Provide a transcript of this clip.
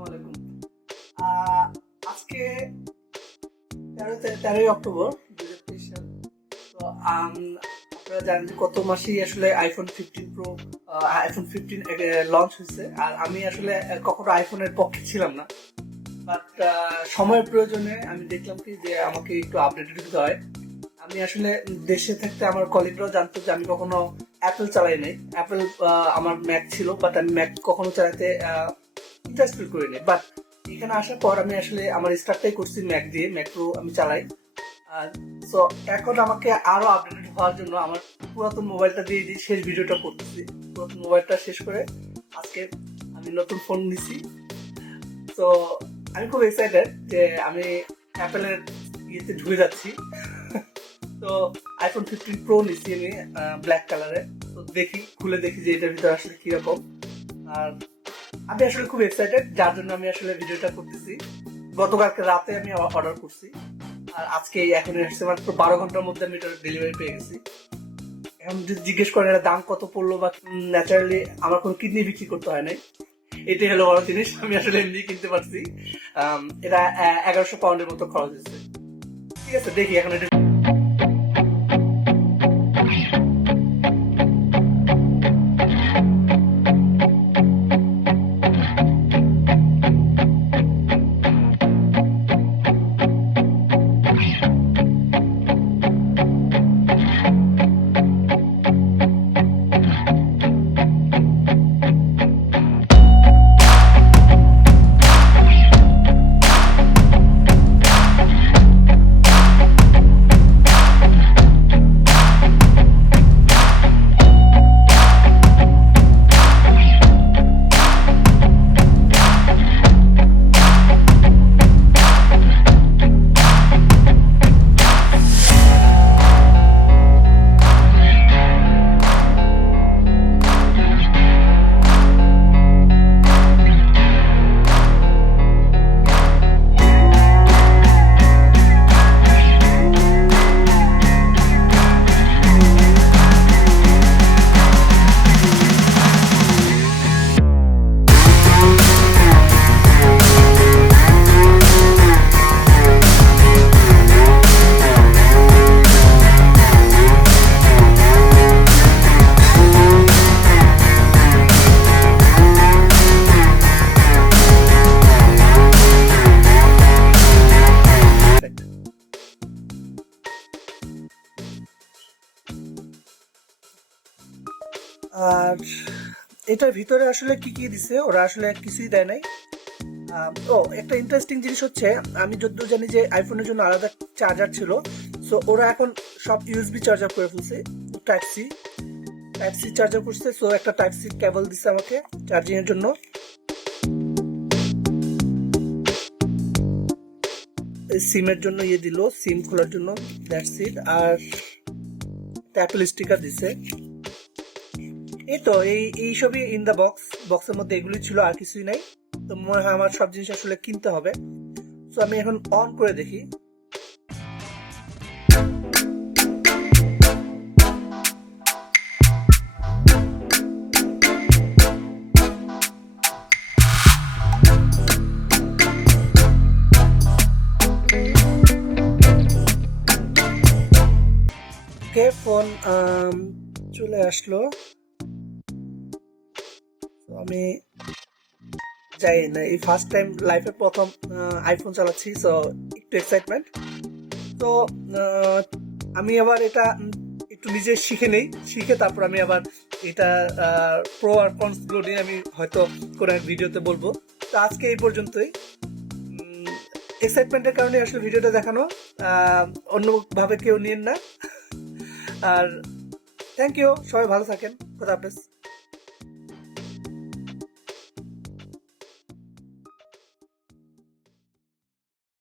আসসালামু আলাইকুম। আহ, আজকে 13ই অক্টোবর 2023 সাল। তো আপনারা জানেন যে গত মাসেই আসলে আইফোন 15 প্রো, আইফোন 15 লঞ্চ হয়েছে। আর আমি আসলে কখনো আইফোনের পক্ষে ছিলাম না, বাট সময়ের প্রয়োজনে আমি দেখলাম কি যে আমাকে একটু আপডেটেড হতে হয়। আমি আসলে দেশে থাকতে আমার কলিগরাও জানতো যে আমি কখনো অ্যাপেল চালাই নাই। অ্যাপেল, আমার ম্যাক ছিল, বাট আমি ম্যাক কখনো চালাতে ইন্টারেস্ট ফিল করিনি। বাট এখানে আসার পর আমি আসলে আমার স্টার্টটাই করছি ম্যাক দিয়ে, ম্যাক প্রো আমি চালাই। সো এখন আমাকে আরো আপডেটেড হওয়ার জন্য আমার পুরাতন মোবাইলটা দিয়ে দিয়ে শেষ ভিডিওটা করতেছি। পুরাতন মোবাইলটা শেষ করে আজকে আমি নতুন ফোন নিছি। তো আমি খুব এক্সাইটেড যে আমি অ্যাপেলের ইয়েতে ঢুকে যাচ্ছি। তো আইফোন 15 প্রো নিচ্ছি আমি, ব্ল্যাক কালারে। তো দেখি, খুলে দেখি যে এটার ভিতরে আসলে কিরকম। আর আমি আসলে খুব এক্সাইটেড, যার জন্য আমি আসলে ভিডিওটা করতেছি। গতকালকে রাতে আমি অর্ডার করছি, আর আজকে এখন এসেছে, মাত্র 12 ঘন্টার মধ্যে আমি এটা ডেলিভারি পেয়ে গেছি। এখন যদি জিজ্ঞেস করেন এটা দাম কত পড়লো, বা ন্যাচারালি আমার কোনো কিডনি বিক্রি করতে হয় নাই, এটাই হলো বড় জিনিস। আমি আসলে এমনি কিনতে পারছি। এটা 1100 পাউন্ডের মতো খরচ হয়েছে। ঠিক আছে, দেখি এখন এটা। আর এটার ভিতরে আসলে কি কি দিছে, ওরা আসলে কিছুই দেয় নাই। ও, একটা ইন্টারেস্টিং জিনিস হচ্ছে, আমি যতদূর জানি যে আইফোনের জন্য আলাদা চার্জার ছিল। সো ওরা এখন সব ইউএসবি চার্জার করে ফেলছে। Type C type C charger করছে। সো একটা টাইপ সি কেবল দিছে আমাকে চার্জিং এর জন্য। সিমের জন্য ইয়ে দিল, সিম খোলার জন্য, দ্যাটস ইট। আর অ্যাপেল স্টিকার দিছে। এই তো এই সবই ইন দা বক্সের মধ্যে এগুলি ছিল, আর কিছুই নাই। তো মনে হয় আমার সব জিনিস আসলে কিনতে হবে। তো আমি এখন অন করে দেখি। ওকে, ফোন চলে আসলো। তো আমি যাই না, এই ফার্স্ট টাইম লাইফে প্রথম আইফোন চালাচ্ছি, সো একটু এক্সাইটমেন্ট। তো আমি আবার এটা একটু নিজে শিখে নেই, শিখে তারপর আমি আবার এটা প্রো আর কনস গুলো নিয়ে আমি হয়তো কোনো এক ভিডিওতে বলবো। তো আজকে এই পর্যন্তই। এক্সাইটমেন্টের কারণে আসলে ভিডিওটা দেখানো, অন্যভাবে কেউ নিন না। আর থ্যাংক ইউ, সবাই ভালো থাকেন। খোদা হাফেজ।